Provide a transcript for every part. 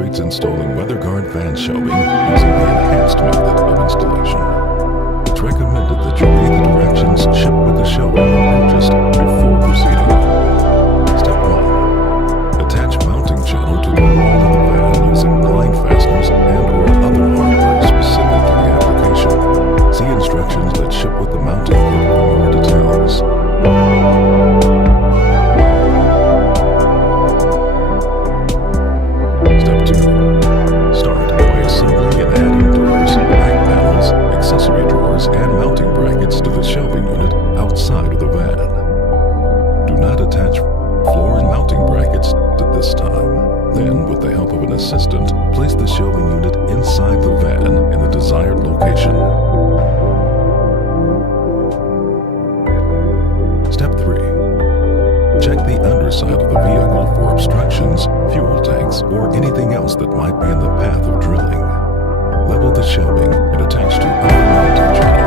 demonstrates installing weather guard fan shelving using the enhanced method of installation. It's recommended that you read the directions shipped with the shelving purchased before proceeding. Step 1. Attach mounting channel to the wall of the van using blind fasteners and/or other hardware specific to the application. See instructions that ship with the mounting kit for more details. Step 2. Start by assembling and adding doors, back panels, accessory drawers, and mounting brackets to the shelving unit outside of the van. Do not attach floor and mounting brackets at this time. Then, with the help of an assistant, place the shelving unit inside the van in the desired location. Step 3. Check the underside of the vehicle for obstructions, fuel tanks, or anything else that might be in the path of drilling. Level the shelving and attach to other mounting channel.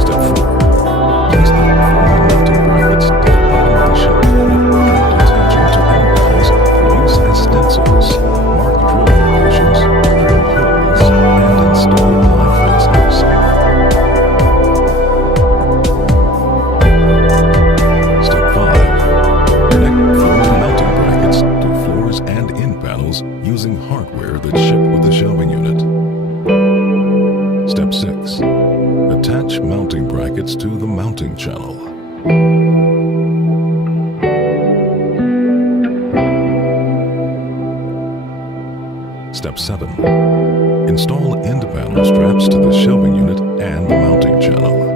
Step 4. Place the forward mounting brackets to the bottom of the shelving unit and attaching to end panels for use as stencils. Mark drill locations, drill holes, and install blind fasteners. Step 5. Connect forward mounting brackets to floors and end panels using hardware that's shipped with the shelving unit. Step 6. Attach mounting brackets to the mounting channel. Step 7. Install end panel straps to the shelving unit and the mounting channel.